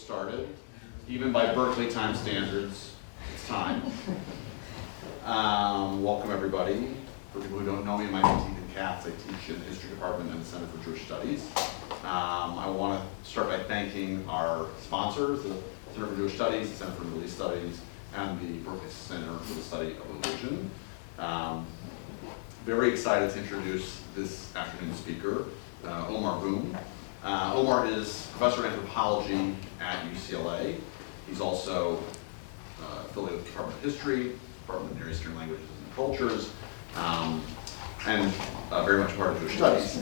started. Even by Berkeley time standards, it's time. Welcome everybody. For people who don't know me, my name is Ethan Katz. I teach in the History Department and the Center for Jewish Studies. I want to start by thanking our sponsors, the Center for Jewish Studies, the Center for Middle East Studies, and the Berkeley Center for the Study of Religion. Very excited to introduce this afternoon's speaker, Aomar Boum. Aomar is professor of anthropology at UCLA. He's also affiliated with the Department of History, Department of Near Eastern Languages and Cultures, and very much part of Jewish Studies.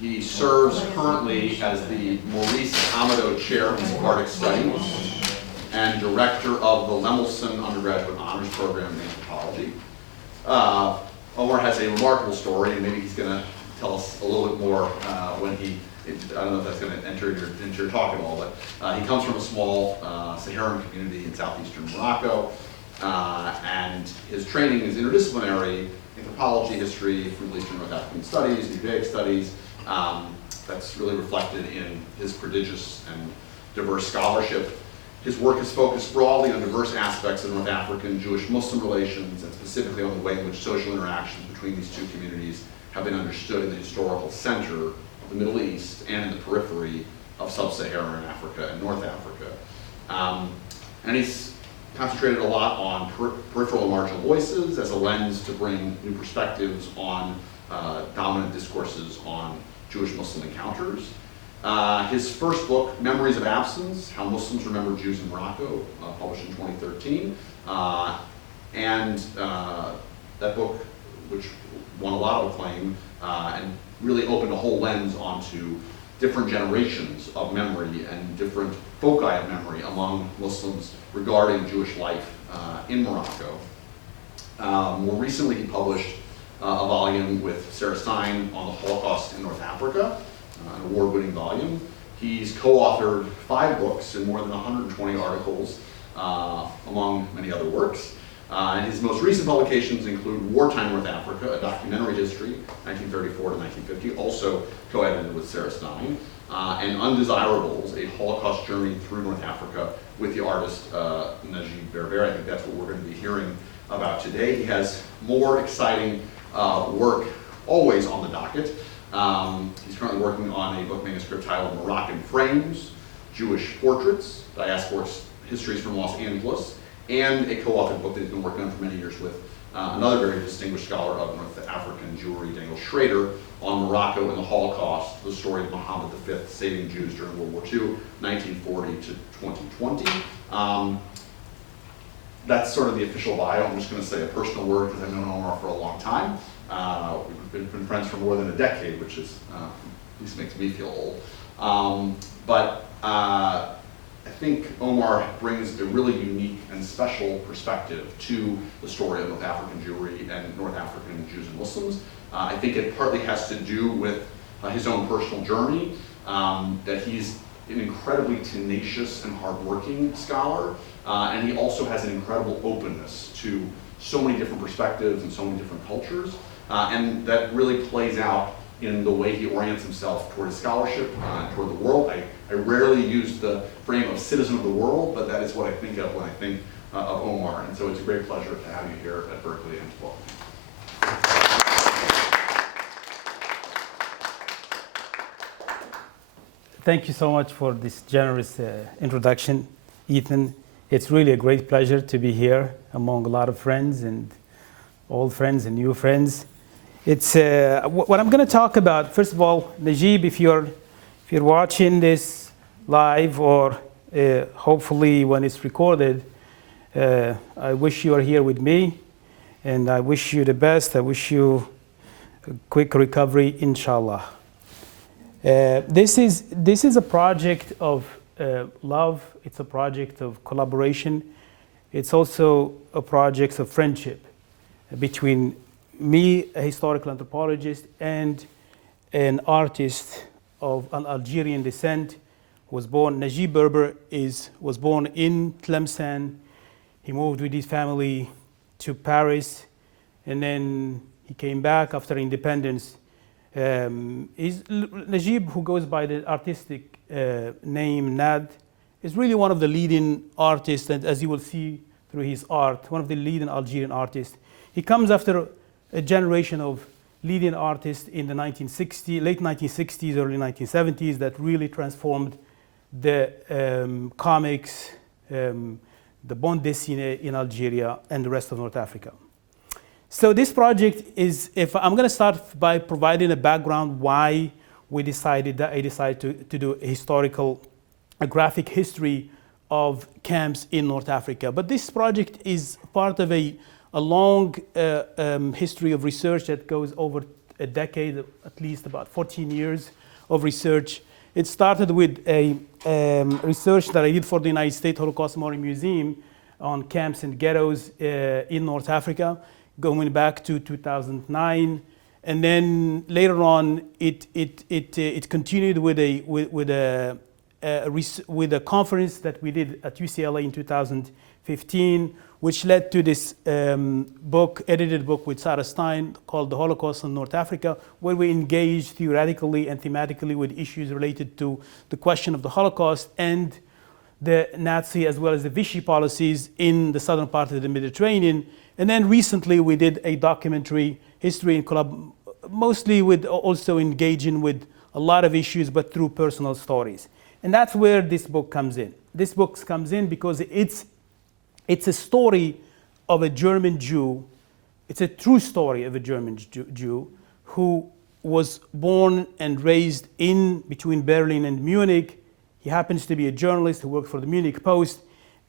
He serves currently as the Maurice Amadou Chair in Sephardic Studies and director of the Lemelson Undergraduate Honors Program in Anthropology. Aomar has a remarkable story, and maybe he's going to tell us a little bit more when he, I don't know if that's going to enter into your talk at all, but he comes from a small Saharan community in southeastern Morocco, and his training is interdisciplinary, anthropology, history, Middle Eastern North African studies, Judaic studies. That's really reflected in his prodigious and diverse scholarship. His work is focused broadly on diverse aspects of North African Jewish-Muslim relations, and specifically on the way in which social interactions between these two communities have been understood in the historical center of the Middle East and in the periphery of sub-Saharan Africa and North Africa. And he's concentrated a lot on peripheral and marginal voices as a lens to bring new perspectives on dominant discourses on Jewish-Muslim encounters. His first book, Memories of Absence, How Muslims Remember Jews in Morocco, published in 2013. And that book, which won a lot of acclaim, and really opened a whole lens onto different generations of memory and different foci of memory among Muslims regarding Jewish life in Morocco. More recently, he published a volume with Sarah Stein on the Holocaust in North Africa, an award-winning volume. He's co-authored 5 books and more than 120 articles, among many other works. And his most recent publications include Wartime North Africa, a documentary history, 1934 to 1950, also co-edited with Sarah Stein, and Undesirables, a Holocaust journey through North Africa with the artist Najib Berber. I think that's what we're going to be hearing about today. He has more exciting work always on the docket. He's currently working on a book manuscript titled Moroccan Frames, Jewish Portraits, Diasporic Histories from Los Angeles, and a co-authored book that he's been working on for many years with another very distinguished scholar of North African Jewry, Daniel Schrader, on Morocco and the Holocaust, the story of Muhammad V saving Jews during World War II, 1940 to 2020. That's sort of the official bio. I'm just going to say a personal word because I've known Aomar for a long time. We've been friends for more than a decade, which is, at least makes me feel old. I think Aomar brings a really unique and special perspective to the story of North African Jewry and North African Jews and Muslims. I think it partly has to do with his own personal journey, that he's an incredibly tenacious and hardworking scholar, and he also has an incredible openness to so many different perspectives and so many different cultures, and that really plays out in the way he orients himself toward his scholarship, toward the world. I rarely use the frame of citizen of the world, but that is what I think of when I think of Aomar, and so it's a great pleasure to have you here at Berkeley and to welcome you. Thank you so much for this generous introduction, Ethan. It's really a great pleasure to be here among a lot of friends and old friends and new friends. It's what I'm going to talk about. First of all, Najib, if you're watching this live or hopefully when it's recorded, I wish you are here with me, and I wish you the best. I wish you a quick recovery, inshallah. This is a project of love. It's a project of collaboration. It's also a project of friendship between me, a historical anthropologist, and an artist of an Algerian descent. Najib Berber was born in Tlemcen. He moved with his family to Paris, and then he came back after independence. Najib, who goes by the artistic name Nad, is really one of the leading artists, and as you will see through his art, one of the leading Algerian artists. He comes after a generation of leading artists in the late 1960s, early 1970s that really transformed the comics, the bande dessinée in Algeria and the rest of North Africa. So this project is, if I'm going to start by providing a background why I decided to do a graphic history of camps in North Africa. But this project is part of a long history of research that goes over a decade, at least about 14 years of research. It started with a research that I did for the United States Holocaust Memorial Museum on camps and ghettos in North Africa, going back to 2009. And then later on, it continued with a conference that we did at UCLA in 2015, which led to this edited book with Sarah Stein called The Holocaust in North Africa, where we engaged theoretically and thematically with issues related to the question of the Holocaust and the Nazi as well as the Vichy policies in the southern part of the Mediterranean. And then recently we did a documentary history in mostly with also engaging with a lot of issues, but through personal stories. And that's where this book comes in. This book comes in because it's a story of a German Jew. It's a true story of a German Jew who was born and raised in between Berlin and Munich. He happens to be a journalist who worked for the Munich Post.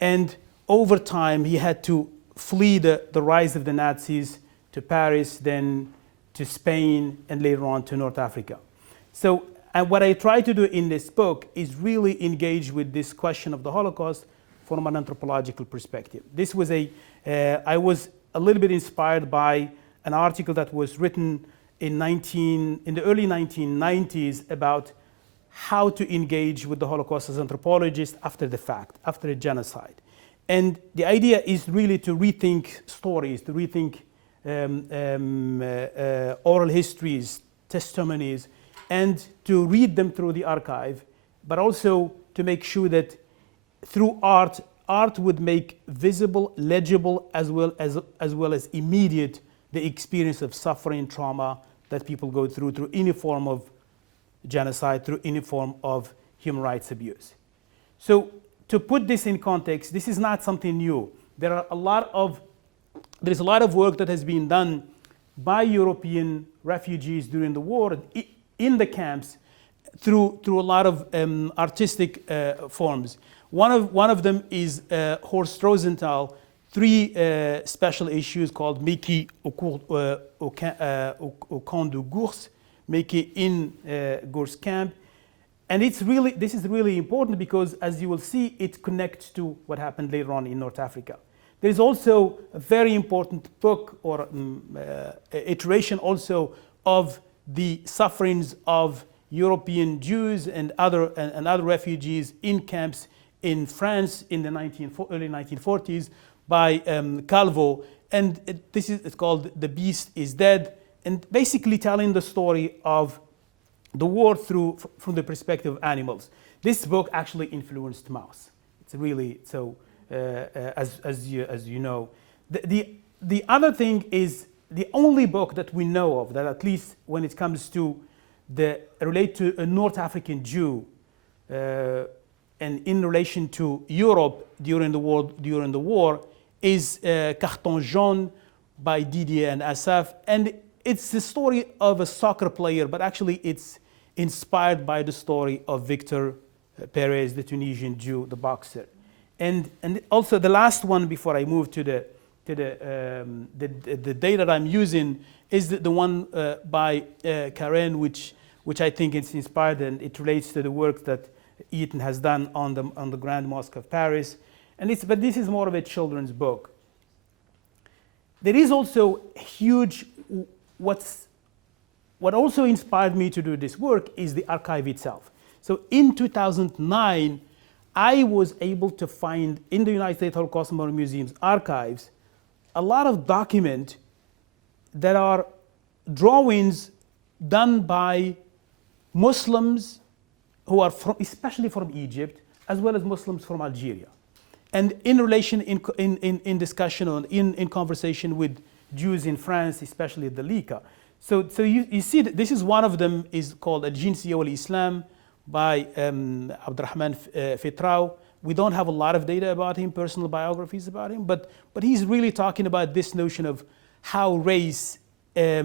And over time, he had to flee the rise of the Nazis to Paris, then to Spain, and later on to North Africa. So, and what I try to do in this book is really engage with this question of the Holocaust from an anthropological perspective. This was I was a little bit inspired by an article that was written in the early 1990s about how to engage with the Holocaust as anthropologists after the fact, after a genocide. And the idea is really to rethink stories, to rethink oral histories, testimonies, and to read them through the archive, but also to make sure that through art would make visible, legible, as well as immediate the experience of suffering, trauma that people go through any form of genocide, through any form of human rights abuse. So to put this in context, this is not something new. There's a lot of work that has been done by European refugees during the war in the camps through a lot of artistic forms. One of them is Horst Rosenthal, 3 special issues called Meki au camp de Gurs, Meki in Gurs camp. And this is really important because, as you will see, it connects to what happened later on in North Africa. There is also a very important book or iteration also of the sufferings of European Jews and other refugees in camps in France in the early 1940s by Calvo, and it's called The Beast is Dead, and basically telling the story of the war from the perspective of animals. This book actually influenced Maus. It's really so. As you know, the other thing is the only book that we know of that, at least when it comes to relate to a North African Jew, and in relation to Europe during the war, is Carton Jaune by Didier and Assaf, and it's the story of a soccer player, but actually it's inspired by the story of Victor Perez, the Tunisian Jew, the boxer. And also the last one before I move to the data that I'm using is the one by Karen, which I think it's inspired, and it relates to the work that Ethan has done on the Grand Mosque of Paris. But this is more of a children's book. There is also huge. What also inspired me to do this work is the archive itself. So in 2009. I was able to find in the United States Holocaust Memorial Museum's archives a lot of documents that are drawings done by Muslims who are especially from Egypt, as well as Muslims from Algeria. And in relation, in discussion, in conversation with Jews in France, especially the Lika. So you see that this is one of them, is called Al-Jinsiyya wal-Islam by Abdurrahman Fitrao. We don't have a lot of data about him, personal biographies about him, but he's really talking about this notion of how race is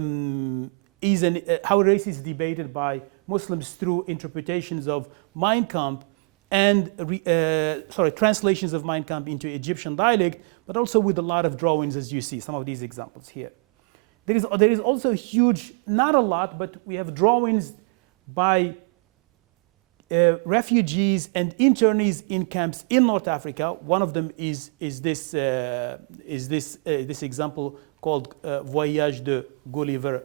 debated by Muslims through interpretations of Mein Kampf and translations of Mein Kampf into Egyptian dialect, but also with a lot of drawings, as you see, some of these examples here. There is also huge, not a lot, but we have drawings by refugees and internees in camps in North Africa. One of them is this example called Voyage de Gulliver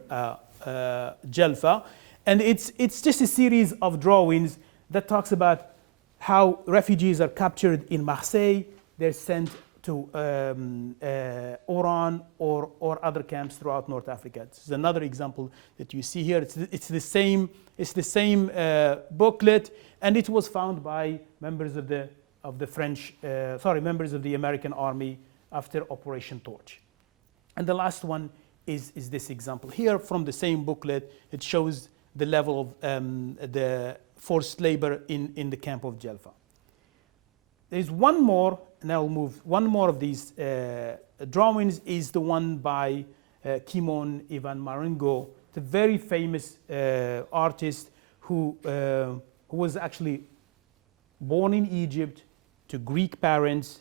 Jelfa, and it's just a series of drawings that talks about how refugees are captured in Marseille, they're sent to Oran or other camps throughout North Africa. This is another example that you see here. It's the same booklet, and it was found by members of the American Army after Operation Torch. And the last one is this example here from the same booklet. It shows the level of the forced labor in the camp of Jelfa. There's one more, and I'll move. One more of these drawings is the one by Kimon Ivan Marengo, the very famous artist who was actually born in Egypt to Greek parents,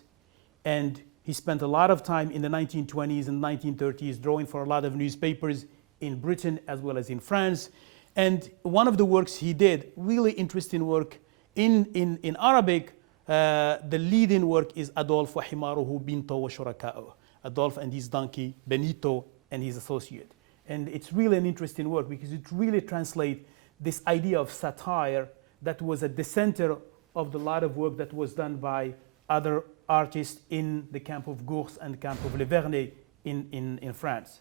and he spent a lot of time in the 1920s and 1930s drawing for a lot of newspapers in Britain as well as in France. And one of the works he did, really interesting work in Arabic, the leading work is Adolf wa Himaruhu Binto wa Shuraka'u. Adolf and his donkey, Benito and his associate. And it's really an interesting work because it really translates this idea of satire that was at the center of the lot of work that was done by other artists in the camp of Gours and the camp of Le Vernet in France.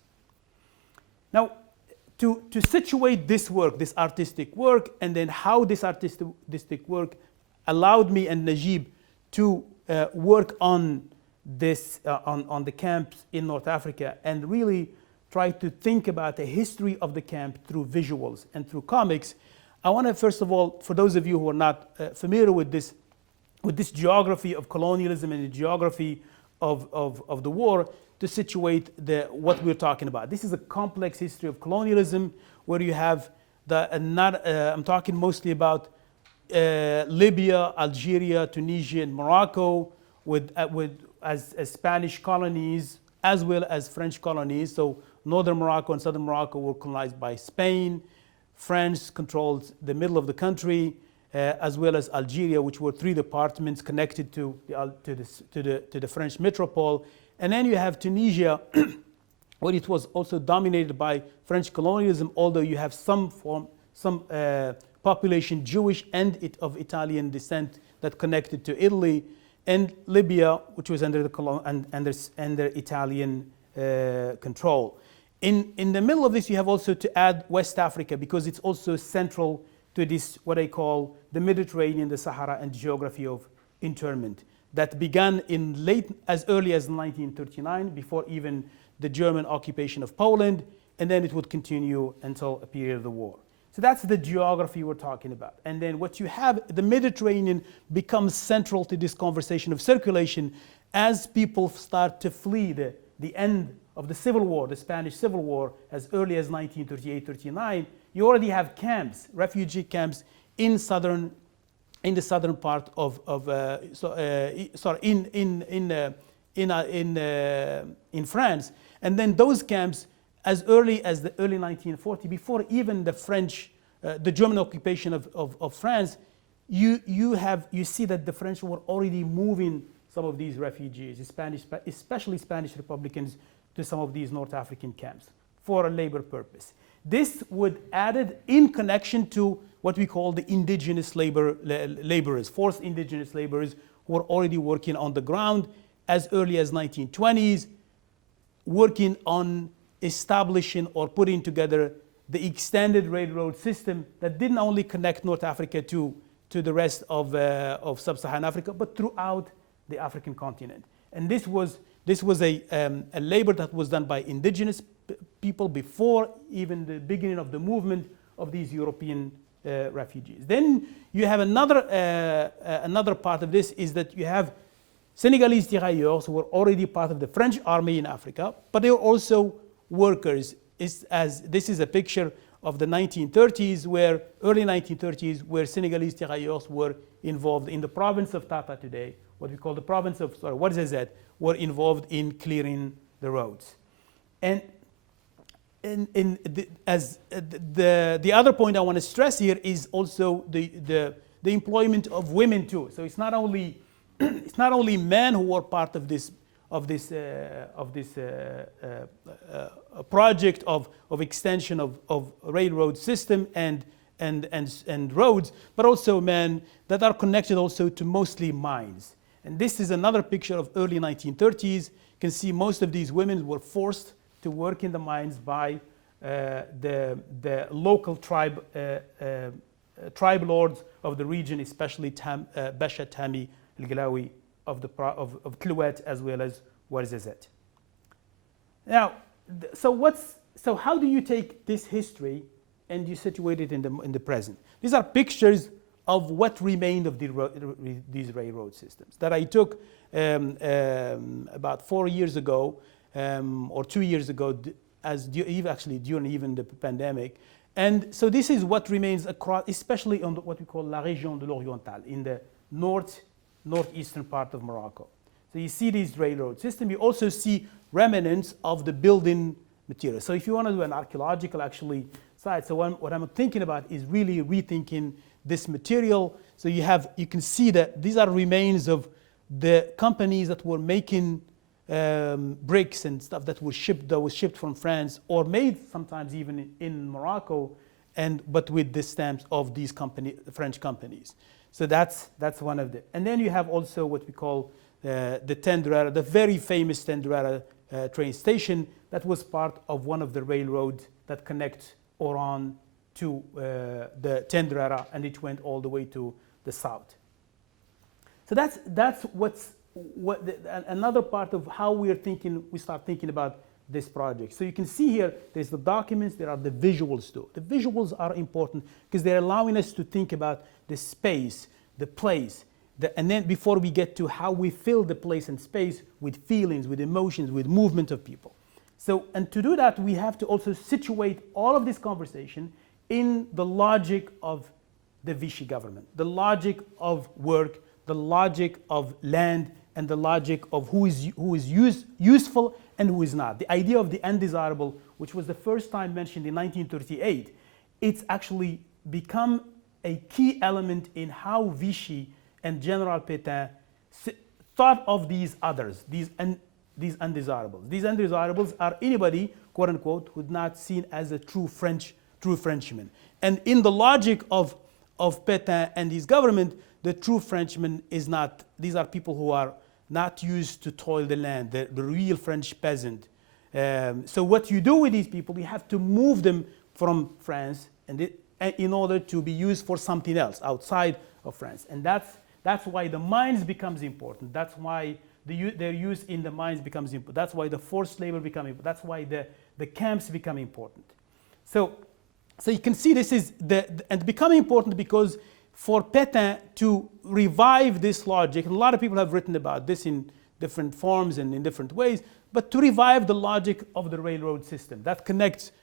Now, to situate this work, this artistic work, and then how this artistic work allowed me and Najib to work on this, on the camps in North Africa and really try to think about the history of the camp through visuals and through comics. I want to, first of all, for those of you who are not familiar with this geography of colonialism and the geography of the war, to situate what we're talking about. This is a complex history of colonialism where you have I'm talking mostly about Libya, Algeria, Tunisia, and Morocco as Spanish colonies as well as French colonies. So northern Morocco and southern Morocco were colonized by Spain. France controlled the middle of the country, as well as Algeria, which were 3 departments connected to the French metropole. And then you have Tunisia, where it was also dominated by French colonialism, although you have some population Jewish and of Italian descent that connected to Italy, and Libya, which was under Italian control. In the middle of this, you have also to add West Africa, because it's also central to this, what I call the Mediterranean, the Sahara, and geography of internment that began as early as 1939, before even the German occupation of Poland, and then it would continue until a period of the war. So that's the geography we're talking about. And then what you have, the Mediterranean becomes central to this conversation of circulation as people start to flee the end of the Civil War, the Spanish Civil War, as early as 1938-39. You already have camps, refugee camps in the southern part in France, and then those camps as early as the early 1940s, before even the German occupation of France, you see that the French were already moving some of these refugees, especially Spanish Republicans, to some of these North African camps for a labor purpose. This would added in connection to what we call the indigenous laborers, forced indigenous laborers who were already working on the ground as early as 1920s, working on establishing or putting together the extended railroad system that didn't only connect North Africa to to the rest of sub-Saharan Africa, but throughout the African continent. And this was a labor that was done by indigenous people before even the beginning of the movement of these European refugees. Then you have another part of this is that you have Senegalese tirailleurs who were already part of the French army in Africa, but they were also workers. As this is a picture of the 1930s, early 1930s, where Senegalese tirailleurs were involved in the province of Tata today, what we call the province of Ouarzazate, were involved in clearing the roads. And the other point I want to stress here is also the employment of women too. So it's not only men who were part of this project of extension of railroad system and roads, but also men that are connected also to mostly mines. And this is another picture of early 1930s. You can see most of these women were forced to work in the mines by the local tribe lords of the region, especially Basha Tami al-Galawi of Tluwat as well as Ouarzazate. Now, so how do you take this history and you situate it in the present? These are pictures of what remained of these railroad systems that I took about 4 years ago or 2 years ago, actually during even the pandemic. And so this is what remains across, especially on what we call La Région de l'Oriental, in the northeastern part of Morocco. So you see these railroad system. You also see remnants of the building material. So if you want to do an archaeological site, so what I'm thinking about is really rethinking this material. So you can see that these are remains of the companies that were making bricks and stuff that was shipped from France or made sometimes even in Morocco, but with the stamps of these French companies. So that's one of the. And then you have also what we call the Tendrara, the very famous Tendrara train station that was part of one of the railroads that connect Oran to the Tendrara, and it went all the way to the south. So that's another part of how we start thinking about this project. So you can see here, there's the documents, there are the visuals too. The visuals are important because they're allowing us to think about the space, the place, and then before we get to how we fill the place and space with feelings, with emotions, with movement of people. So, and to do that, we have to also situate all of this conversation in the logic of the Vichy government, the logic of work, the logic of land, and the logic of who is useful and who is not. The idea of the undesirable, which was the first time mentioned in 1938, it's actually become a key element in how Vichy and General Pétain thought of these others, these undesirables. These undesirables are anybody, quote unquote, who's not seen as a true Frenchman. And in the logic of Pétain and his government, the true Frenchman is not, these are people who are not used to toil the land, the real French peasant. So what you do with these people, you have to move them from France in order to be used for something else outside of France. And that's why the mines becomes important. That's why their use in the mines becomes important. That's why the forced labor becomes important. That's why the camps become important. So you can see this is and become important because for Pétain to revive this logic, and a lot of people have written about this in different forms and in different ways, but to revive the logic of the railroad system that connects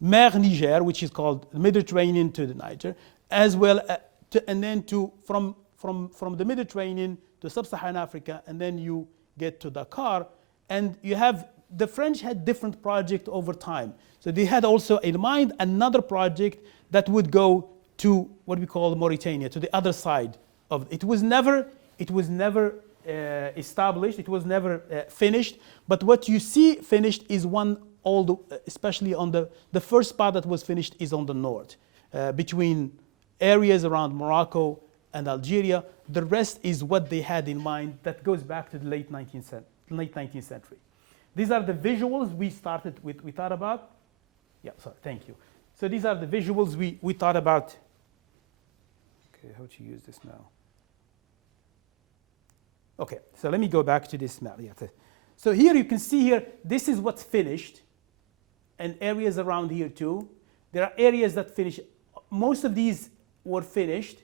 Mer Niger, which is called the Mediterranean to the Niger, as well, and then from the Mediterranean to sub-Saharan Africa, and then you get to Dakar, and you have the French had different projects over time. So they had also in mind another project that would go to what we call Mauritania, to the other side of it. Was never established. It was never finished. But what you see finished is especially on the first part that was finished is on the north, between areas around Morocco and Algeria. The rest is what they had in mind that goes back to the late 19th century. These are the visuals we thought about. Yeah, sorry, thank you. So these are the visuals we thought about. Okay, how to use this now? Okay, so let me go back to this map. Yeah, so here you can see here, this is what's finished, and areas around here too. There are areas that finish. Most of these were finished.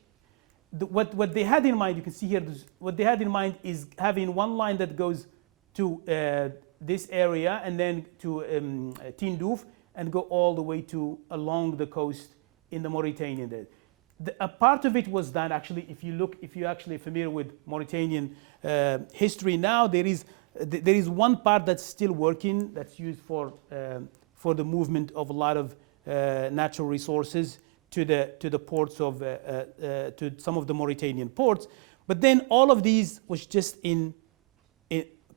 What they had in mind, you can see here, what they had in mind is having one line that goes to this area and then to Tindouf and go all the way to along the coast in the Mauritanian there. A part of it was done actually. If you're actually familiar with Mauritanian history now, there is one part that's still working, that's used for the movement of a lot of natural resources to the ports of to some of the Mauritanian ports. But then all of these was just in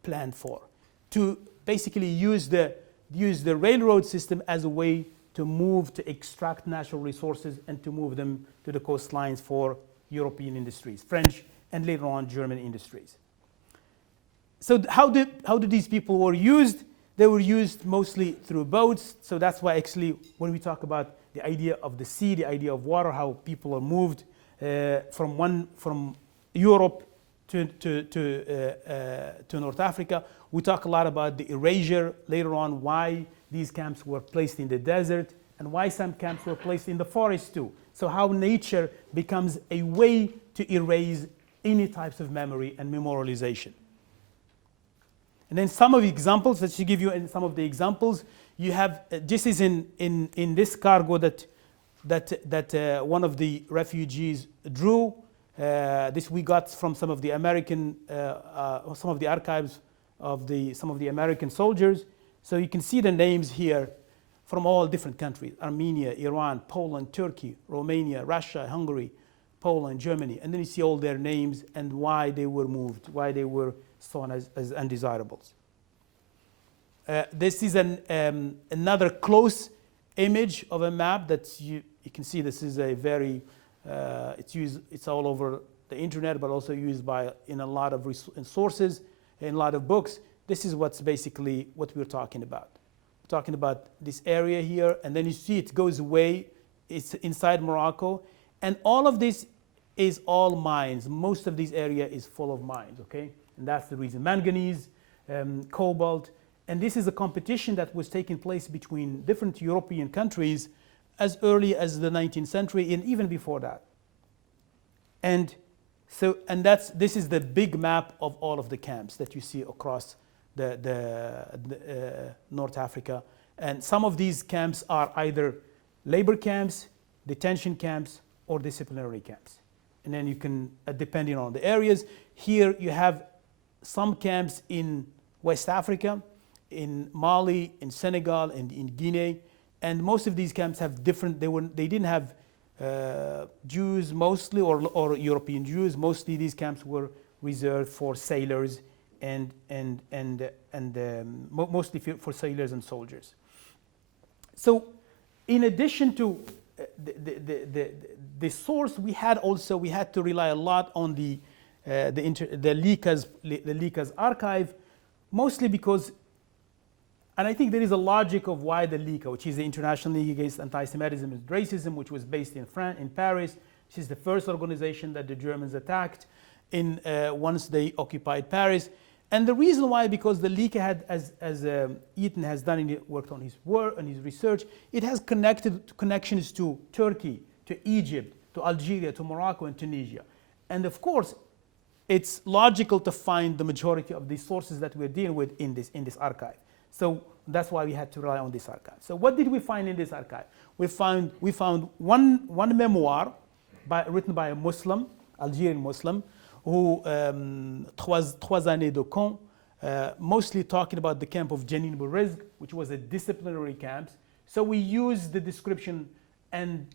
planned for to basically use the railroad system as a way to extract natural resources and to move them to the coastlines for European industries, French and later on German industries. So how did these people were used? They were used mostly through boats. So that's why actually when we talk about the idea of the sea, the idea of water, how people are moved from Europe to North Africa, we talk a lot about the erasure later on, why these camps were placed in the desert and why some camps were placed in the forest too. So how nature becomes a way to erase any types of memory and memorialization. And then some of the examples that she give you, and some of the examples you have. This is in this cargo that one of the refugees drew. This we got from some of the American, some of the archives of some of the American soldiers. So you can see the names here from all different countries: Armenia, Iran, Poland, Turkey, Romania, Russia, Hungary, Poland, Germany. And then you see all their names and why they were moved, why they were shown as undesirables. This is another close image of a map that you can see. This is a very, it's all over the internet, but also used in a lot of sources, in a lot of books. This is what's basically what we're talking about. We're talking about this area here, and then you see it goes away. It's inside Morocco, and all of this is all mines. Most of this area is full of mines, okay? And that's the reason. Manganese, cobalt, and this is a competition that was taking place between different European countries as early as the 19th century and even before that. And so, this is the big map of all of the camps that you see across the North Africa. And some of these camps are either labor camps, detention camps, or disciplinary camps. And then you can, depending on the areas, here you have some camps in West Africa, in Mali, in Senegal, and in Guinea. And most of these camps have different, they didn't have Jews mostly, or European Jews. Mostly these camps were reserved for sailors and mostly for sailors and soldiers. So in addition to the source, we had to rely a lot on the LICA's archive, mostly because, and I think there is a logic of why the LICA, which is the International League Against Anti-Semitism and Racism, which was based in Paris. This is the first organization that the Germans attacked once they occupied Paris. And the reason why, because the LICA had, as Ethan has done worked on his work and his research, it has connections to Turkey, to Egypt, to Algeria, to Morocco, and Tunisia. And of course, it's logical to find the majority of the sources that we're dealing with in this archive. So that's why we had to rely on this archive. So what did we find in this archive? We found one memoir written by a Muslim, Algerian Muslim, who Trois années de camp, mostly talking about the camp of Jenin Bourrezg, which was a disciplinary camp. So we used the description and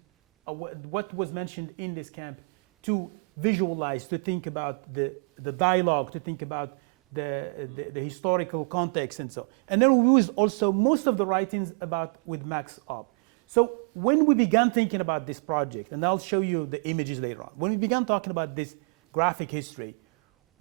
what was mentioned in this camp to visualize, to think about the dialogue, to think about the historical context and so. And then we used also most of the writings with Max Ob. So when we began thinking about this project, and I'll show you the images later on, when we began talking about this graphic history,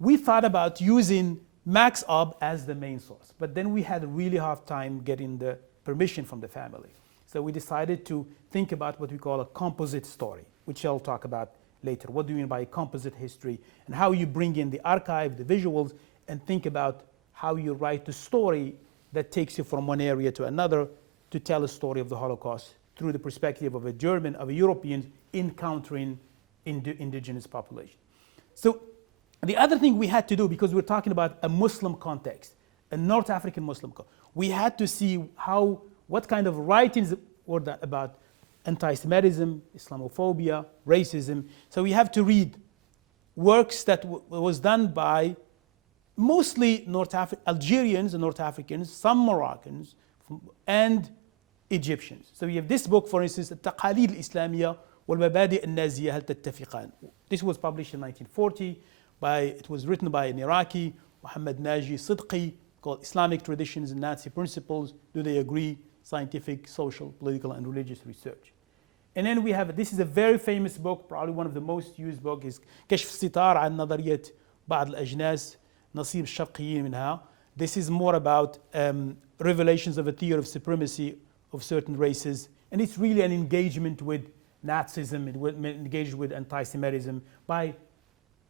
we thought about using Max Ob as the main source. But then we had a really hard time getting the permission from the family. So we decided to think about what we call a composite story, which I'll talk about later. What do you mean by composite history? And how you bring in the archive, the visuals, and think about how you write the story that takes you from one area to another to tell a story of the Holocaust through the perspective of a German, of a European encountering indigenous population. So the other thing we had to do, because we're talking about a Muslim context, a North African Muslim context, we had to see what kind of writings were that about anti-Semitism, Islamophobia, racism. So we have to read works that was done by mostly Algerians and North Africans, some Moroccans, and Egyptians. So we have this book, for instance, التقاليد الإسلامية والمبادئ النازية هل تتفقان. This was published in 1940. It was written by an Iraqi, Muhammad Naji Sidqi, called Islamic Traditions and Nazi Principles. Do they agree? Scientific, social, political, and religious research. And then we have, this is a very famous book, probably one of the most used books, is كشف الستار عن نظرية بعض الأجناس نصيب الشرقيين منها. This is more about revelations of a theory of supremacy of certain races. And it's really an engagement with Nazism, engaged with anti-Semitism by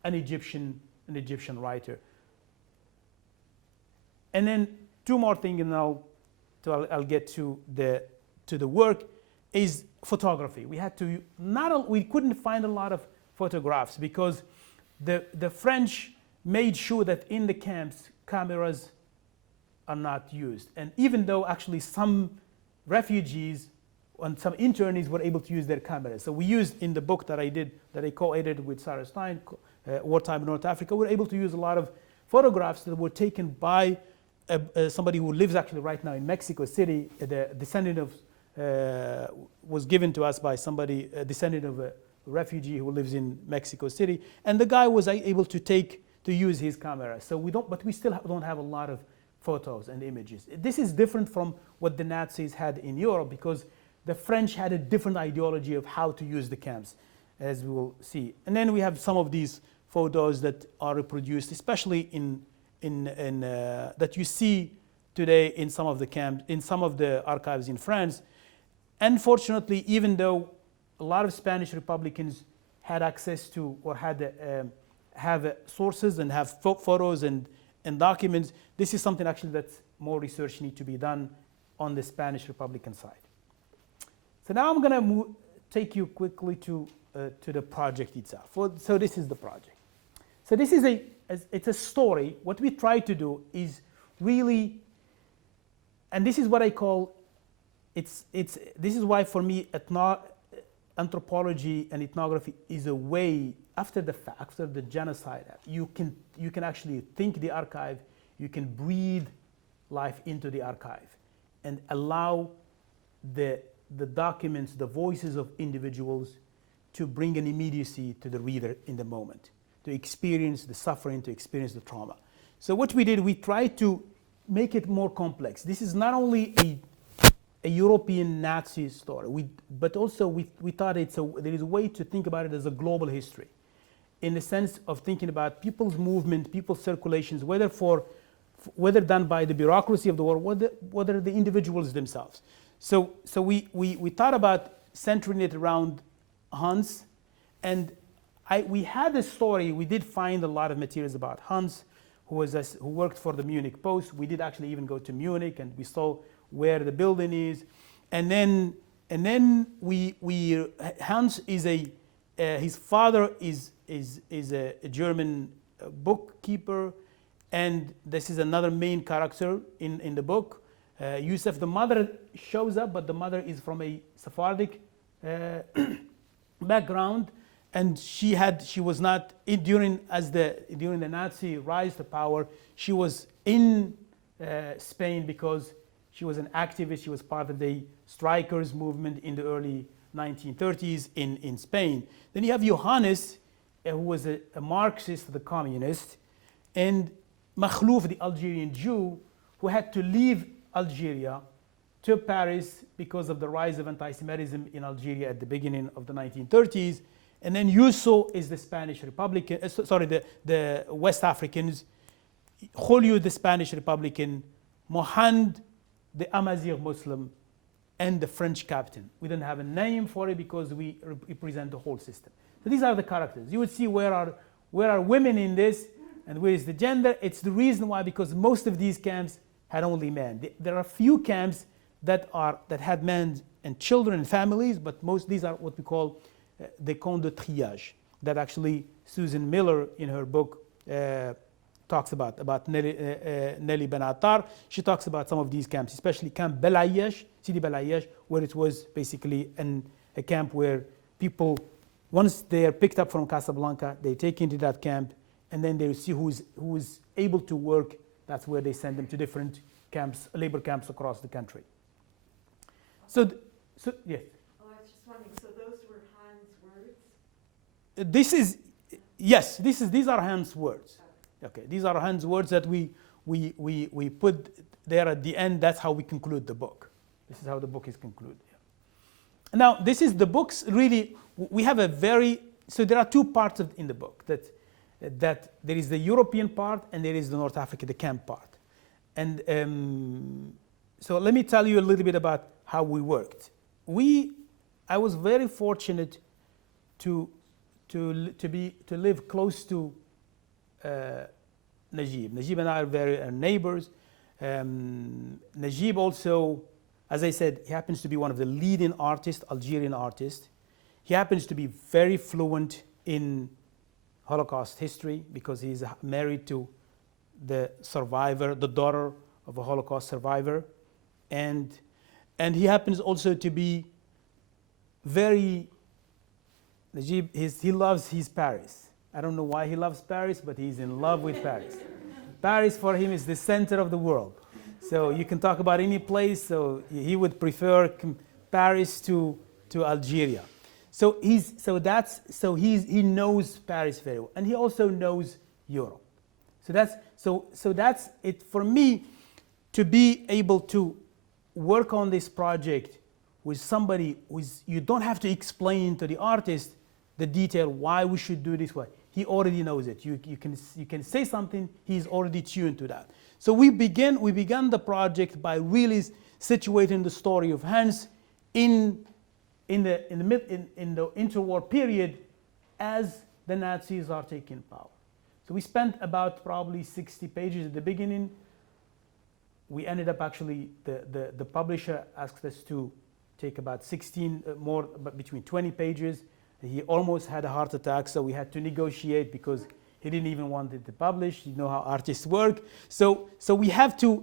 an Egyptian writer. And then two more things, and I'll get to the work, is photography. We couldn't find a lot of photographs because the French made sure that in the camps cameras are not used. And even though actually some refugees and some internees were able to use their cameras. So we used in the book that I co-edited with Sarah Stein, Wartime in North Africa, we were able to use a lot of photographs that were taken by somebody who lives actually right now in Mexico City. The descendant of, was given to us by somebody, a descendant of a refugee who lives in Mexico City. And the guy was able to use his camera. So but we still don't have a lot of photos and images. This is different from what the Nazis had in Europe because the French had a different ideology of how to use the camps, as we will see. And then we have some of these photos that are reproduced, especially that you see today in some of the camps, in some of the archives in France. Unfortunately, even though a lot of Spanish Republicans had access to or have sources and have photos and documents, this is something actually that more research needs to be done on the Spanish Republican side. So now I'm going to take you quickly to the project itself. So this is the project. So this is it's a story. What we try to do is really, and this is what I call, this is why for me anthropology and ethnography is a way, after the fact, after the genocide, you can actually think the archive, you can breathe life into the archive and allow the documents, the voices of individuals to bring an immediacy to the reader in the moment, to experience the suffering, to experience the trauma. So what we did, we tried to make it more complex. This is not only a European Nazi story, but also we thought there is a way to think about it as a global history, in the sense of thinking about people's movement, people's circulations, whether done by the bureaucracy of the war, whether the individuals themselves. So we thought about centering it around Hans, and we had a story. We did find a lot of materials about Hans, who worked for the Munich Post. We did actually even go to Munich, and we saw where the building is, and then Hans is his father is a German bookkeeper, and this is another main character in the book. Yusuf, the mother shows up, but the mother is from a Sephardic background, and she was not during the Nazi rise to power. She was in Spain because she was an activist. She was part of the strikers movement in the early 1930s in Spain. Then you have Johannes, who was a Marxist, the communist, and Makhlouf, the Algerian Jew, who had to leave Algeria to Paris because of the rise of anti-Semitism in Algeria at the beginning of the 1930s. And then Yuso is the Spanish Republican, the West Africans, Julio, the Spanish Republican, Mohand, the Amazigh Muslim, and the French captain. We don't have a name for it because we represent the whole system. So these are the characters. You would see where are women in this, and where is the gender. It's the reason why, because most of these camps had only men. There are few camps that had men and children and families, but these are what we call the camps de triage, that actually Susan Miller in her book talks about Nelly Benatar. She talks about some of these camps, especially Camp Belayesh, Sidi Belayesh, where it was basically a camp where people, once they are picked up from Casablanca, they take into that camp, and then they see who is able to work. That's where they send them to different camps, labor camps across the country. So yes. Oh, I was just wondering, so those were Hans' words? These are Hans' words. Okay, these are Hans' words that we put there at the end. That's how we conclude the book. This is how the book is concluded. Yeah. Now, this is the book's really, we have so there are two parts in the book, that there is the European part and there is the North Africa, the camp part. And so let me tell you a little bit about how we worked. I was very fortunate to live close to Najib. Najib and I are neighbors. Najib also, as I said, he happens to be one of the leading artists, Algerian artists. He happens to be very fluent in Holocaust history because he's married to the survivor, the daughter of a Holocaust survivor. And he happens also to be Najib, he loves his Paris. I don't know why he loves Paris, but he's in love with Paris. Paris for him is the center of the world. So you can talk about any place, so he would prefer Paris to Algeria. So he knows Paris very well, and he also knows Europe. So that's it for me, to be able to work on this project with somebody you don't have to explain to the artist the detail why we should do this way. He already knows it. You can say something, he's already tuned to that. So we began the project by really situating the story of Hans in the interwar period as the Nazis are taking power. So we spent about probably 60 pages at the beginning. We ended up actually, the publisher asked us to take about 16 more, but between 20 pages. He almost had a heart attack, so we had to negotiate because he didn't even want it to publish. You know how artists work. So we have to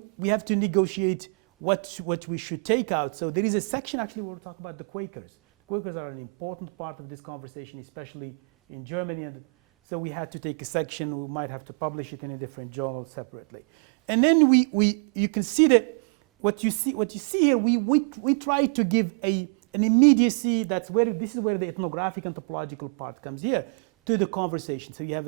negotiate what we should take out. So there is a section actually where we talk about the Quakers. The Quakers are an important part of this conversation, especially in Germany. And so we had to take a section. We might have to publish it in a different journal separately. And then you can see that what you see here. We try to give an immediacy. This is where the ethnographic anthropological part comes here to the conversation. So you have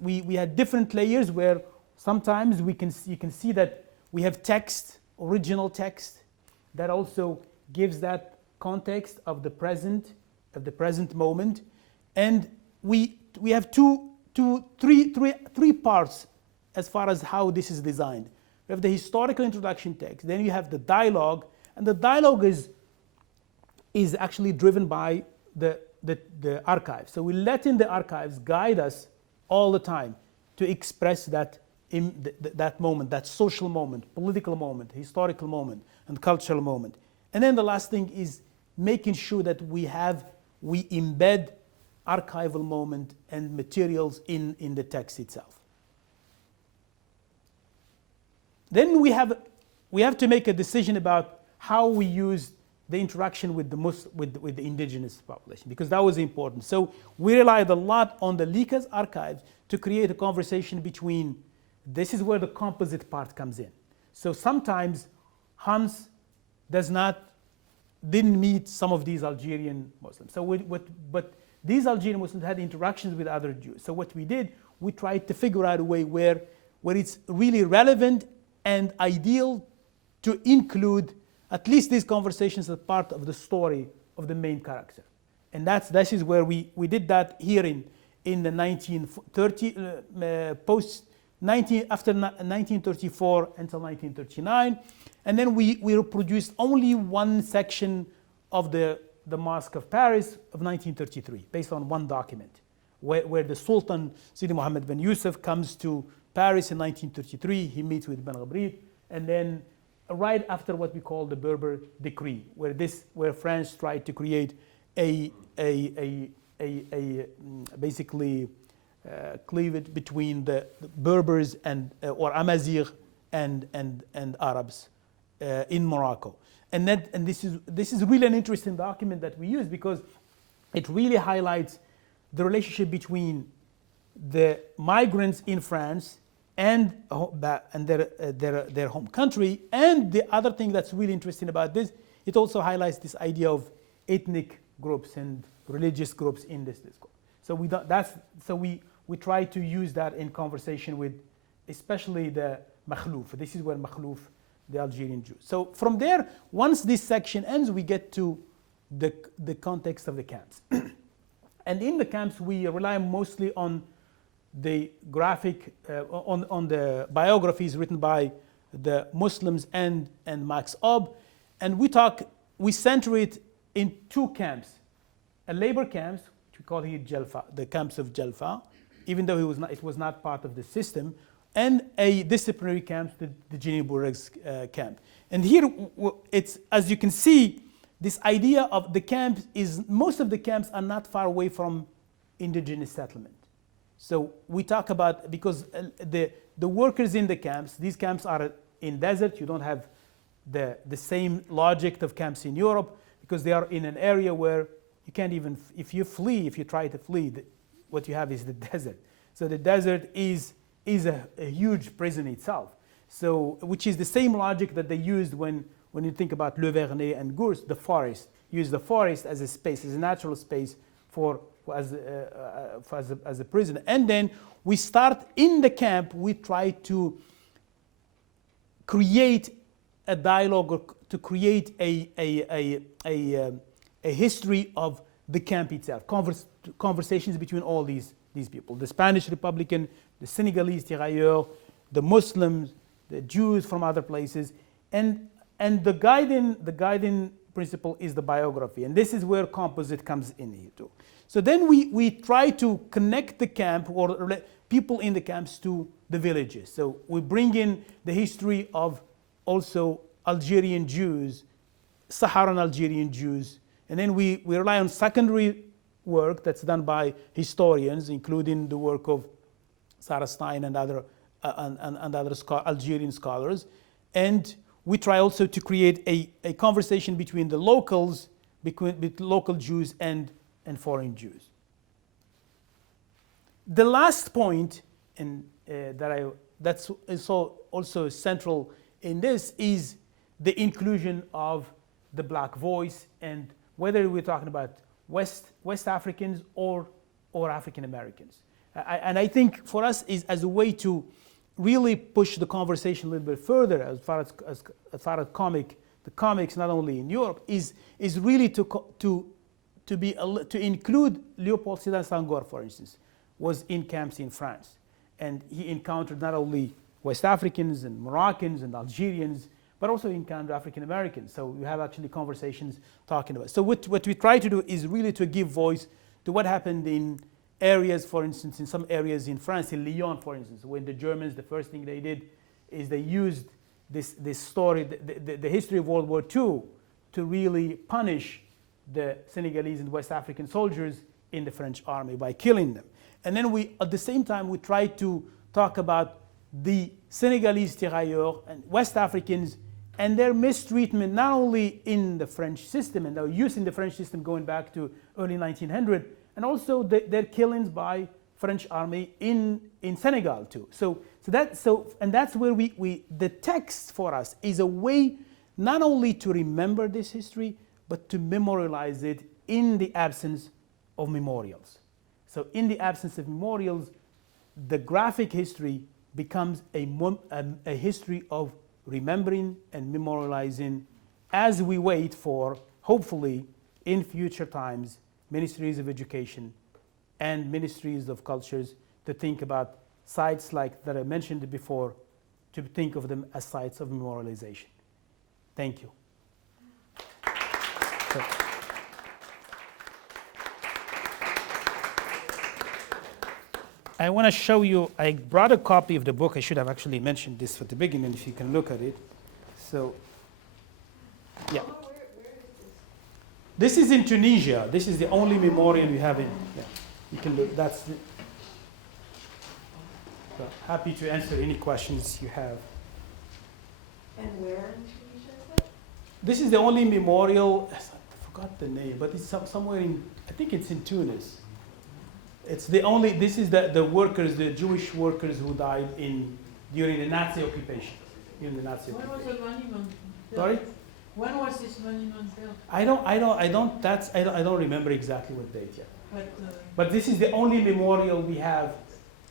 we had different layers where sometimes you can see that we have text, original text, that also gives that context of the present moment, and we have three parts as far as how this is designed. We have the historical introduction text, then you have the dialogue, and the dialogue is actually driven by the archives. So we let in the archives guide us all the time to express that moment, that social moment, political moment, historical moment, and cultural moment. And then the last thing is making sure that we embed archival moment and materials in the text itself. Then we have to make a decision about how we use the interaction with the indigenous population, because that was important. So we relied a lot on the Lika's archives to create a conversation between. This is where the composite part comes in. So sometimes Hans didn't meet some of these Algerian Muslims. But these Algerian Muslims had interactions with other Jews. So what we did, we tried to figure out a way where it's really relevant and ideal to include at least these conversations as part of the story of the main character. And that is where we did that here in the 1930 after 1934 until 1939, and then we reproduced only one section of the the Mosque of Paris of 1933, based on one document, where the Sultan Sidi Mohammed bin Yusuf comes to Paris in 1933. He meets with Ben Ghabrid, and then right after what we call the Berber Decree, where France tried to create basically cleavage between the Berbers and or Amazigh and Arabs in Morocco. And this is really an interesting document that we use because it really highlights the relationship between the migrants in France and their home country. And the other thing that's really interesting about this, it also highlights this idea of ethnic groups and religious groups in this discourse. So we try to use that in conversation with, especially the Makhlouf. This is where Makhlouf, the Algerian Jews. So from there, once this section ends, we get to the context of the camps. And in the camps, we rely mostly on the graphic, on the biographies written by the Muslims and Max Ob. And we center it in two camps: a labor camps, which we call here Jalfa, the camps of Jalfa, even though it was not part of the system, and a disciplinary camp, the Genie-Bourreg's camp. And here, it's, as you can see, this idea of the camps is, most of the camps are not far away from indigenous settlement. So we talk about, because the workers in the camps, these camps are in desert. You don't have the same logic of camps in Europe, because they are in an area where you can't even, if you try to flee, what you have is the desert. So the desert is a huge prison itself. So, which is the same logic that they used when you think about Le Vernet and Gurs, the forest. Use the forest as a space, as a natural space as a prison. And then we start in the camp, we try to create a dialogue, or to create a history of the camp itself, conversations between all these people, the Spanish Republican, the Senegalese tirailleurs, the Muslims, the Jews from other places, and the guiding principle is the biography, and this is where composite comes in here too. So then we try to connect the camp or people in the camps to the villages. So we bring in the history of also Algerian Jews, Saharan Algerian Jews, and then we rely on secondary work that's done by historians, including the work of Sarah Stein and other Algerian scholars. And we try also to create a conversation between the locals, between local Jews and foreign Jews. The last point, and that's also central in this, is the inclusion of the black voice, and whether we're talking about West Africans or African Americans. And I think for us, is as a way to really push the conversation a little bit further as far as the comics, not only in Europe, is really to include Léopold Sédar Senghor, for instance, was in camps in France, and he encountered not only West Africans and Moroccans and Algerians, but also encountered African Americans. So we have actually conversations talking about it. So what we try to do is really to give voice to what happened in areas, for instance, in some areas in France, in Lyon, for instance, when the Germans, the first thing they did is they used this story, the history of World War II, to really punish the Senegalese and West African soldiers in the French army by killing them. And then at the same time, we try to talk about the Senegalese tirailleurs and West Africans and their mistreatment, not only in the French system and their use in the French system going back to early 1900, and also their killings by French army in Senegal too. And that's where the text for us is a way not only to remember this history, but to memorialize it in the absence of memorials. So in the absence of memorials, the graphic history becomes a history of remembering and memorializing as we wait for, hopefully, in future times, ministries of education and ministries of cultures to think about sites like that I mentioned before, to think of them as sites of memorialization. Thank you. I want to show you, I brought a copy of the book. I should have actually mentioned this at the beginning, if you can look at it. So, yeah. Oh, where is This is in Tunisia. This is the only memorial we have in. Yeah. You can look, that's the, so happy to answer any questions you have. And where in Tunisia is it? This is the only memorial, I forgot the name, but it's somewhere in, I think it's in Tunis. It's the only, this is the workers, the Jewish workers who died during the Nazi occupation. During the Nazi When was occupation. the monument built? Sorry? When was this monument built? I don't remember exactly what date yet. But But this is the only memorial we have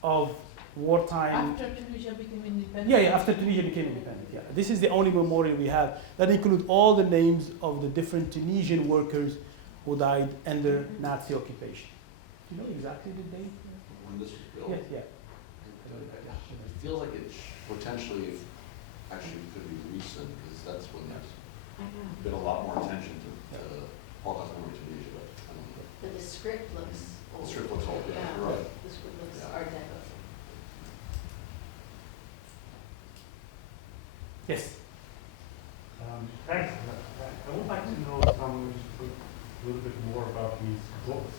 of wartime. after Tunisia became independent? Yeah, after Tunisia became independent, yeah. This is the only memorial we have that includes all the names of the different Tunisian workers who died under Nazi occupation. Do you know exactly the date? When this was built, Yes, yeah. it feels like it potentially actually could be recent, because that's when there's I know, been a lot more attention to Holocaust memory in Tunisia, but I don't know. but the script looks The old. script looks old, yeah, Yeah, you're right. the script looks Yeah. Art Deco. Yes. Thanks. I would like to know a little bit more about these books,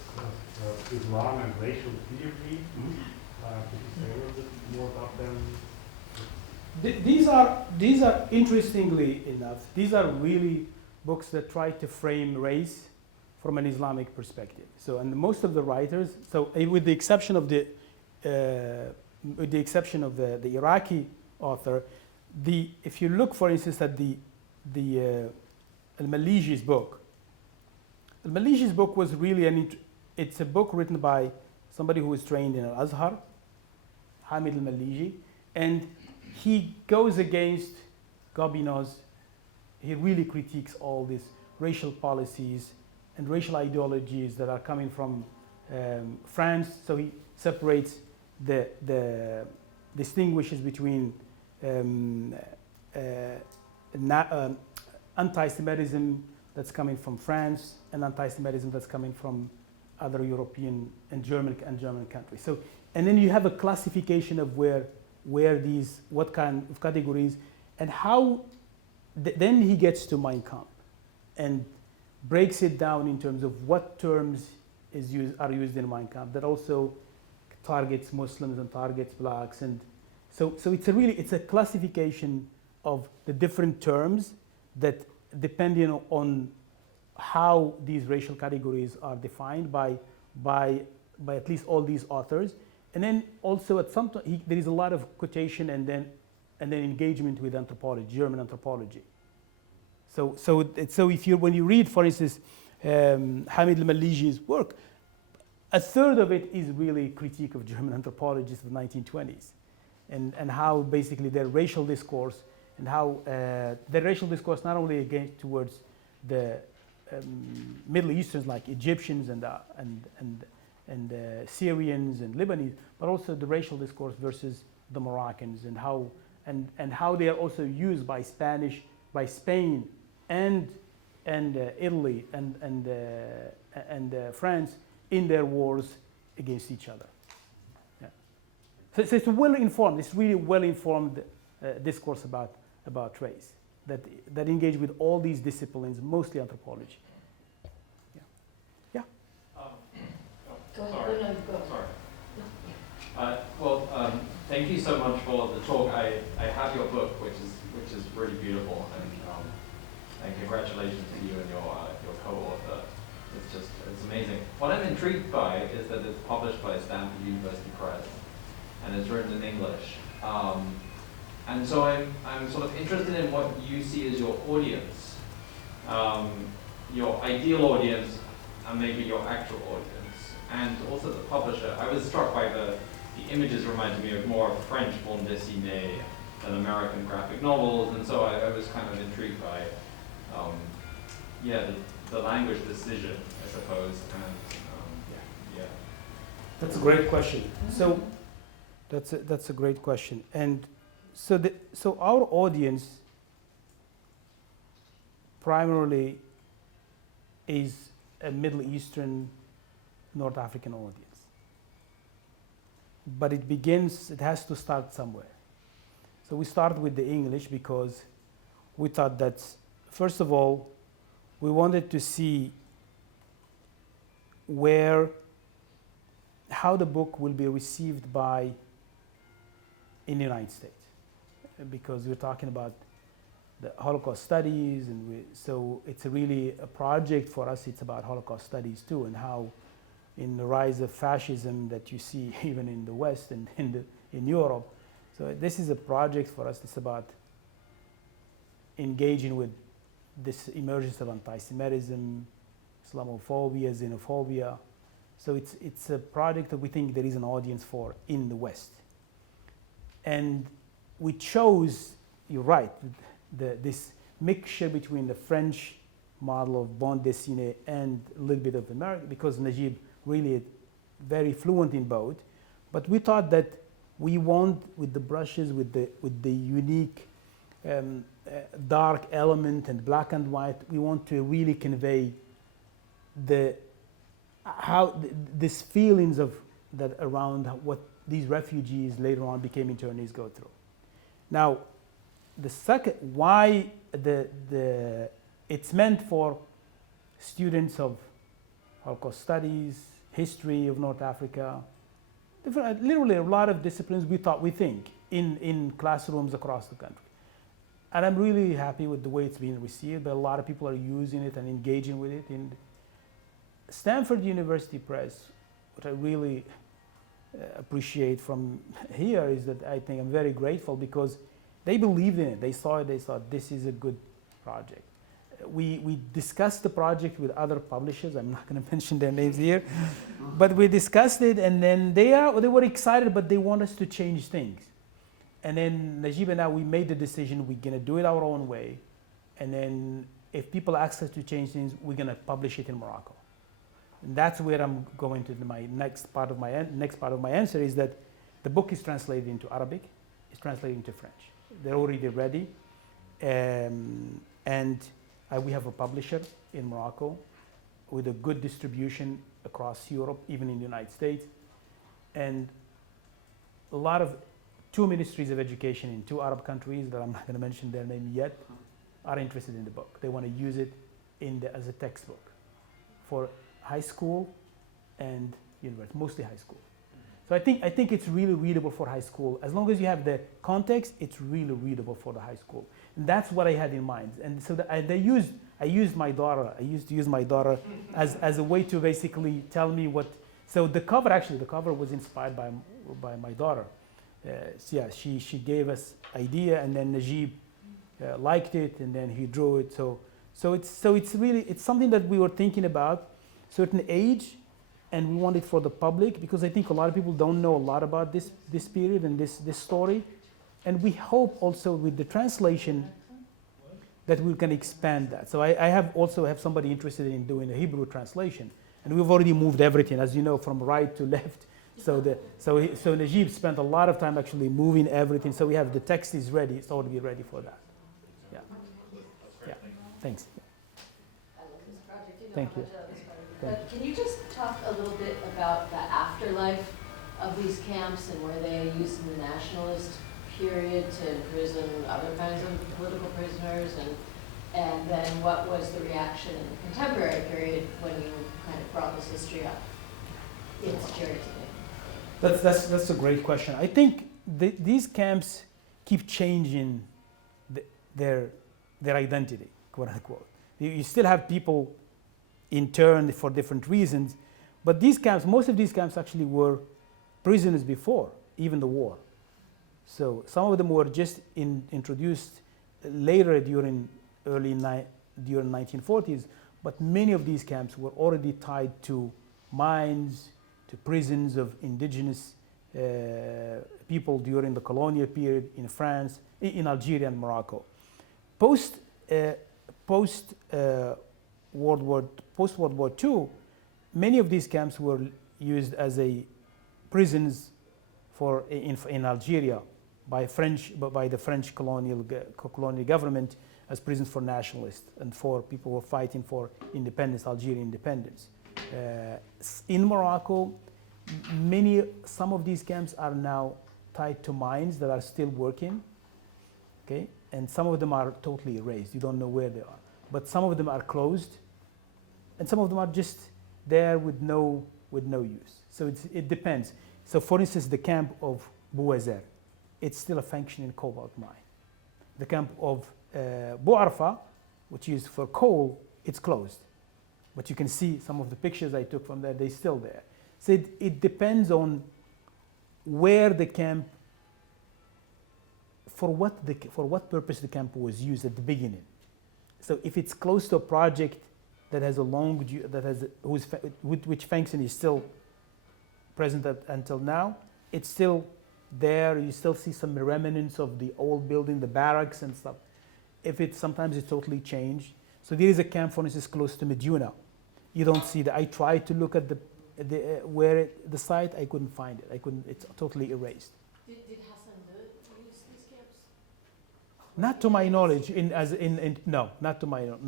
Islam and Racial Theory. Could you say a little bit more about them? These are interestingly enough, these are really books that try to frame race from an Islamic perspective. So, and most of the writers, so with the exception of the Iraqi author, if you look, for instance, at the Malicious book, the Malicious book was really it's a book written by somebody who was trained in Al-Azhar, Hamid al-Maliji, and he goes against Gobineau's. He really critiques all these racial policies and racial ideologies that are coming from France. So he separates distinguishes between anti-Semitism that's coming from France and anti-Semitism that's coming from other European and German countries. So, and then you have a classification of what kind of categories, and how. Then he gets to Mein Kampf, and breaks it down in terms of what terms are used in Mein Kampf that also targets Muslims and targets blacks, and so it's a classification of the different terms that, depending on how these racial categories are defined by at least all these authors, and then also at some time there is a lot of quotation and then engagement with anthropology, German anthropology. So when you read, for instance, Hamid al-Maliji's work, a third of it is really critique of German anthropologists of the 1920s, and how basically their racial discourse, and how their racial discourse not only towards the Middle Easterns like Egyptians and Syrians and Lebanese, but also the racial discourse versus the Moroccans, and how they are also used by Spain and Italy and France in their wars against each other. Yeah. So it's well-informed. It's really well-informed discourse about race that engage with all these disciplines, mostly anthropology. Yeah. Go ahead, Sorry. no, go. Sorry. Thank you so much for the talk. I have your book, which is really beautiful, and congratulations to you and your co-author. It's amazing. What I'm intrigued by is that it's published by Stanford University Press, and it's written in English. And so I'm sort of interested in what you see as your audience, your ideal audience, and maybe your actual audience, and also the publisher. I was struck by the images reminded me of more French bande dessinée than American graphic novels, and so I was kind of intrigued by, the language decision, I suppose, and yeah. That's a great question. So that's a great question, and so our audience primarily is a Middle Eastern, North African audience. but it has to start somewhere. So we start with the English because we thought that, first of all, we wanted to see how the book will be received in the United States, because we're talking about the Holocaust studies, and so it's really a project for us. It's about Holocaust studies too, and how in the rise of fascism that you see even in the West and in Europe. So this is a project for us. It's about engaging with this emergence of anti-Semitism, Islamophobia, xenophobia. So it's a project that we think there is an audience for in the West. And we chose, you're right, this mixture between the French model of bande dessinée and a little bit of American, because Najib really very fluent in both. But we thought that we want, with the brushes, with the unique dark element and black and white, we want to really convey these feelings of that around what these refugees later on became internees go through. Now, the second, why it's meant for students of Holocaust studies, history of North Africa, literally a lot of disciplines we think in classrooms across the country. And I'm really happy with the way it's being received, but a lot of people are using it and engaging with it. In Stanford University Press, what I really appreciate from here is that I think I'm very grateful because they believed in it. They saw it, they thought this is a good project. We discussed the project with other publishers. I'm not going to mention their names here, but we discussed it, and then they were excited, but they want us to change things. And then Najib and I, we made the decision we're going to do it our own way, and then if people ask us to change things, we're going to publish it in Morocco. And that's where I'm going to my next part of my answer is that the book is translated into Arabic, it's translated into French. They're already ready, and we have a publisher in Morocco with a good distribution across Europe, even in the United States, and a lot of 2 ministries of education in 2 Arab countries that I'm not going to mention their name yet are interested in the book. They want to use it as a textbook for high school and university, mostly high school. So I think it's really readable for high school. As long as you have the context, it's really readable for the high school. And that's what I had in mind. And so I used my daughter. I used to use my daughter as a way to basically tell me what. So the cover was inspired by my daughter. She gave us idea, and then Najib liked it, and then he drew it. So it's something that we were thinking about, certain age. And we want it for the public because I think a lot of people don't know a lot about this period and this story. And we hope also with the translation that we can expand that. So I also have somebody interested in doing a Hebrew translation. And we've already moved everything, as you know, from right to left. So Najib spent a lot of time actually moving everything. So we have the text is ready. It's already ready for that. Yeah. Yeah. Thanks. I love this project. Thank you. But can you just talk a little bit about the afterlife of these camps and where they used in the nationalist period to imprison other kinds of political prisoners, and then what was the reaction in the contemporary period when you kind of brought this history up in security today? That's a great question. I think these camps keep changing their identity, quote unquote. You still have people interned for different reasons, but most of these camps actually were prisoners before even the war. So some of them were just introduced later during 1940s, but many of these camps were already tied to mines, to prisons of indigenous people during the colonial period in France, in Algeria and Morocco. Post World War II, many of these camps were used as prisons in Algeria by the French colonial government as prisons for nationalists and for people who were fighting for independence, Algerian independence. In Morocco, Some of these camps are now tied to mines that are still working, okay? And some of them are totally erased. You don't know where they are. But some of them are closed, and some of them are just there with no use. So it depends. So for instance, the camp of Bouazer, it's still a functioning cobalt mine. The camp of Bouarfa, which is for coal, it's closed. But you can see some of the pictures I took from there, they're still there. So it depends on where the camp, for what purpose the camp was used at the beginning. So if it's close to a project that has a long, which function is still present until now, it's still there. You still see some remnants of the old building, the barracks and stuff. Sometimes it's totally changed. So there is a camp, for instance, close to Medina. You don't see that. I tried to look at the site. I couldn't find it. It's totally erased. Did Hassan use these camps? Not to my knowledge. No, not to my knowledge.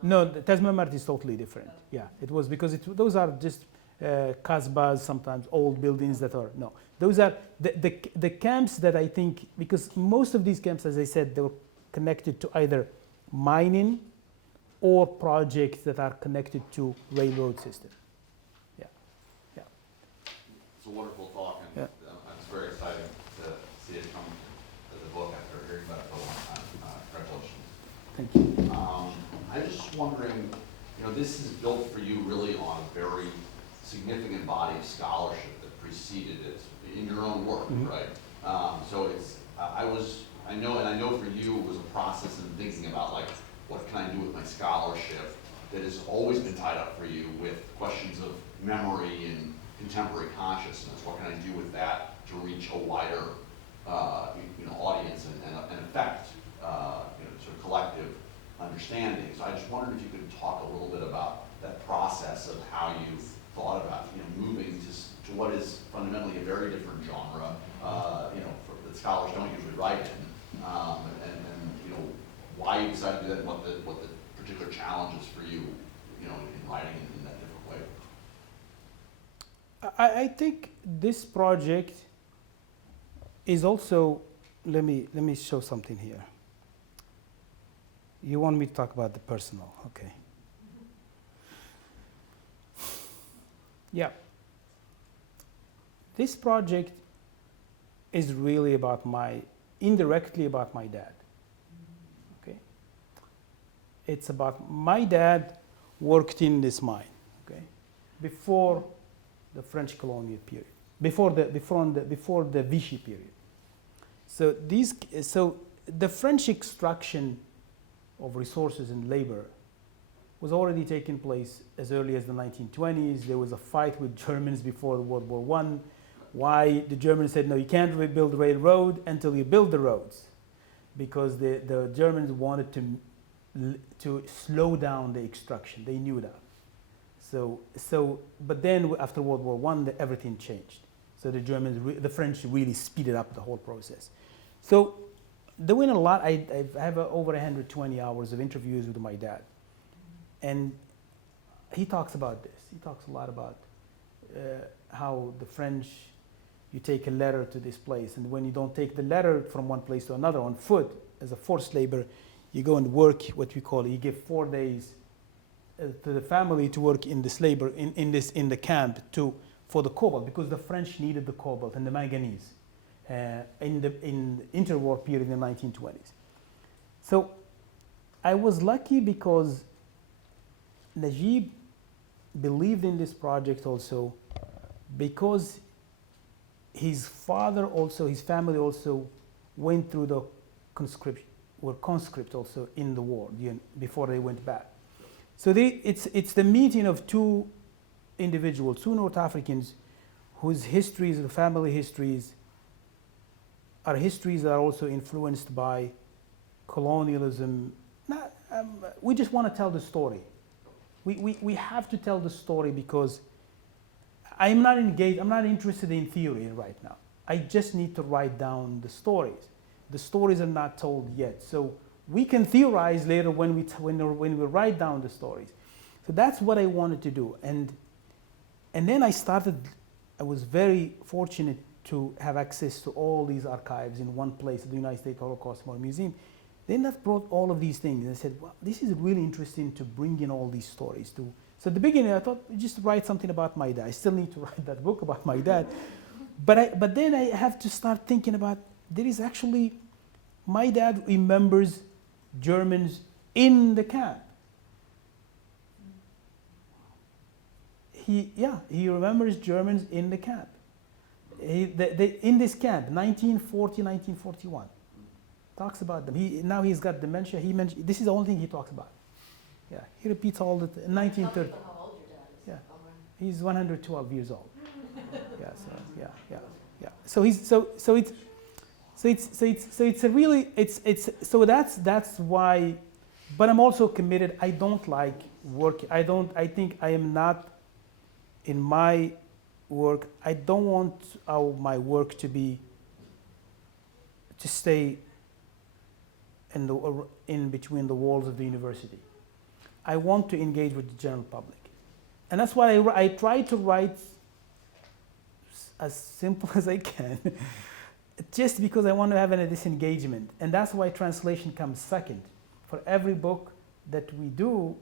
No, the Tazmamart is totally different. Yeah, it was because those are just kasbahs, sometimes old buildings that are, no. Those are the camps that I think, because most of these camps, as I said, they were connected to either mining or projects that are connected to railroad system. Yeah, yeah. It's a wonderful talk, and it's very exciting to see it come as a book after hearing about it for a long time. Congratulations. Thank you. I'm just wondering, this is built for you really on a very significant body of scholarship that preceded it in your own work, right? So I know for you it was a process in thinking about like, what can I do with my scholarship that has always been tied up for you with questions of memory and contemporary consciousness. What can I do with that to reach a wider, audience and affect, sort of collective understanding? So I just wondered if you could talk a little bit about that process of how you thought about, moving to what is fundamentally a very different genre, that scholars don't usually write in, and why you decided to do that, and what the particular challenges for you, in writing in that different way. I think this project is also, let me show something here. You want me to talk about the personal, okay. Yeah. This project is really indirectly about my dad. Okay. It's about my dad worked in this mine, okay, before the French colonial period, before the Vichy period. So the French extraction of resources and labor was already taking place as early as the 1920s. There was a fight with Germans before World War I. Why the Germans said, no, you can't build railroad until you build the roads, because the Germans wanted to slow down the extraction. They knew that. But then after World War I, everything changed. So the French really speeded up the whole process. So doing a lot, I have over 120 hours of interviews with my dad. And he talks about this. He talks a lot about how the French, you take a letter to this place, and when you don't take the letter from one place to another on foot as a forced labor, you go and work what we call, you give 4 days to the family to work in this labor, in the camp for the cobalt, because the French needed the cobalt and the manganese in the interwar period in the 1920s. So I was lucky because Najib believed in this project also, because his family also went through the conscript also in the war before they went back. So it's the meeting of two individuals, two North Africans, whose histories, the family histories, are histories that are also influenced by colonialism. We just want to tell the story. We have to tell the story, because I'm not engaged, I'm not interested in theory right now. I just need to write down the stories. The stories are not told yet. So we can theorize later when we write down the stories. So that's what I wanted to do. And And then I was very fortunate to have access to all these archives in one place, the United States Holocaust Memorial Museum. Then that brought all of these things. And I said, well, this is really interesting to bring in all these stories. So at the beginning, I thought, just write something about my dad. I still need to write that book about my dad. But then I have to start thinking about, there is actually, my dad remembers Germans in the camp. He remembers Germans in the camp. In this camp, 1940, 1941. Talks about them. Now he's got dementia. This is the only thing he talks about. Yeah, he repeats all the 1930. How old your dad is? Yeah. Omar? He's 112 years old. So that's why. But I'm also committed. I don't like work. I think I am not in my work. I don't want my work to stay in between the walls of the university. I want to engage with the general public. And that's why I try to write as simple as I can, just because I want to have this engagement. And that's why translation comes second. For every book that we do,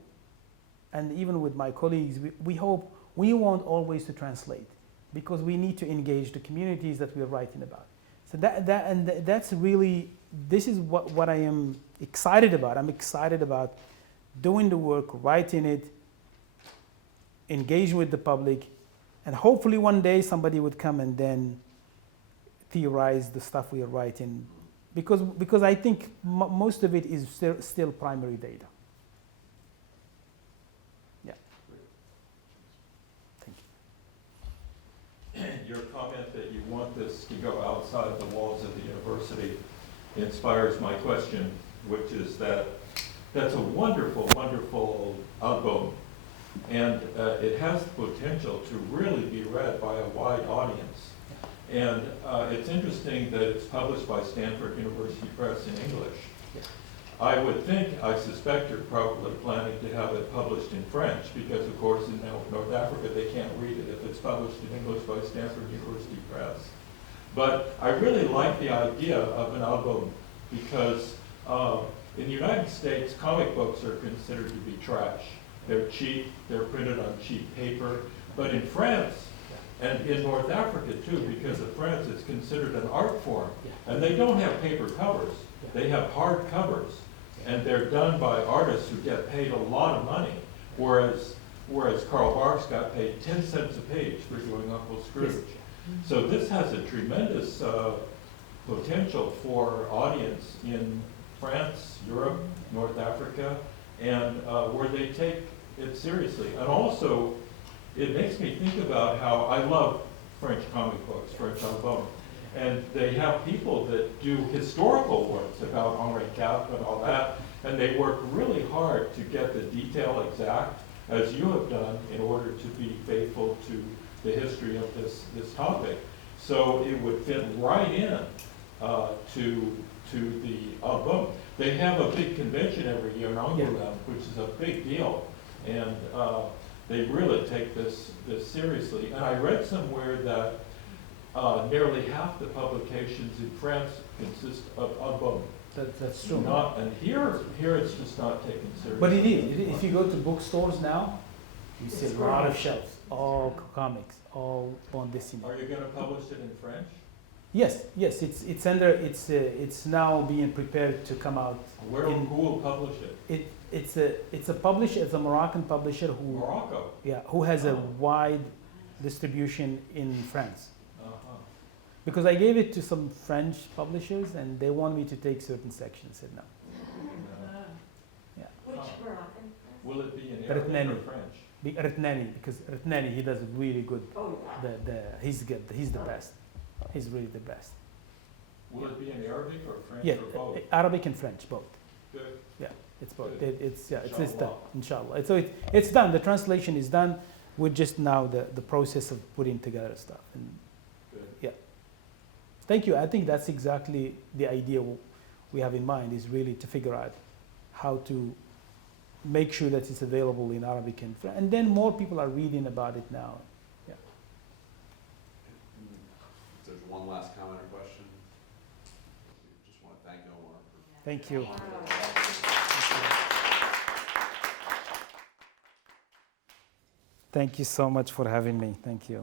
and even with my colleagues, we want always to translate, because we need to engage the communities that we're writing about. So that's really, this is what I am excited about. I'm excited about doing the work, writing it, engaging with the public, and hopefully one day somebody would come and then theorize the stuff we are writing, because I think most of it is still primary data. Yeah. Thank you. Your comment that you want this to go outside the walls of the university inspires my question, which is that's a wonderful, wonderful album, and it has the potential to really be read by a wide audience. And it's interesting that it's published by Stanford University Press in English. I would think, I suspect you're probably planning to have it published in French, because of course in North Africa they can't read it if it's published in English by Stanford University Press. But I really like the idea of an album, because in the United States, comic books are considered to be trash. They're cheap, they're printed on cheap paper. But in France, and in North Africa too, because of France, it's considered an art form. And they don't have paper covers, they have hard covers. And they're done by artists who get paid a lot of money, whereas Karl Barks got paid 10 cents a page for doing Uncle Scrooge. So this has a tremendous potential for audience in France, Europe, North Africa, and where they take it seriously. And also, it makes me think about how I love French comic books, French albums, and they have people that do historical works about Henri IV and all that, and they work really hard to get the detail exact, as you have done, in order to be faithful to the history of this topic. So it would fit right in to the album. They have a big convention every year in Angoulême, which is a big deal, and they really take this seriously. And I read somewhere that nearly half the publications in France consist of albums. That's true. And here it's just not taken seriously. But it is. If you go to bookstores now, you see a lot of shelves, all comics, all bande dessinée. Are you going to publish it in French? Yes. It's now being prepared to come out. Who will publish it? It's a Moroccan publisher Morocco. who has a Oh. wide distribution in France. Uh-huh. Because I gave it to some French publishers and they want me to take certain sections. I said no. Yeah. Which Oh. Moroccan? Will it be in Retnani. Arabic or French? Retnani, because Retnani, he does really good. Oh, He's good. He's the best. He's really the best. Will it be in Arabic or French Yeah, or both? Arabic and French, both. Good. It's both. Good. It's done, Inshallah. inshallah. So it's done. The translation is done. We're just now the process of putting together stuff. And Good. thank you. I think that's exactly the idea we have in mind, is really to figure out how to make sure that it's available in Arabic and French. And then more people are reading about it now. one last comment or question? We just want to thank Omar for Thank you. Thank you so much for having me. Thank you.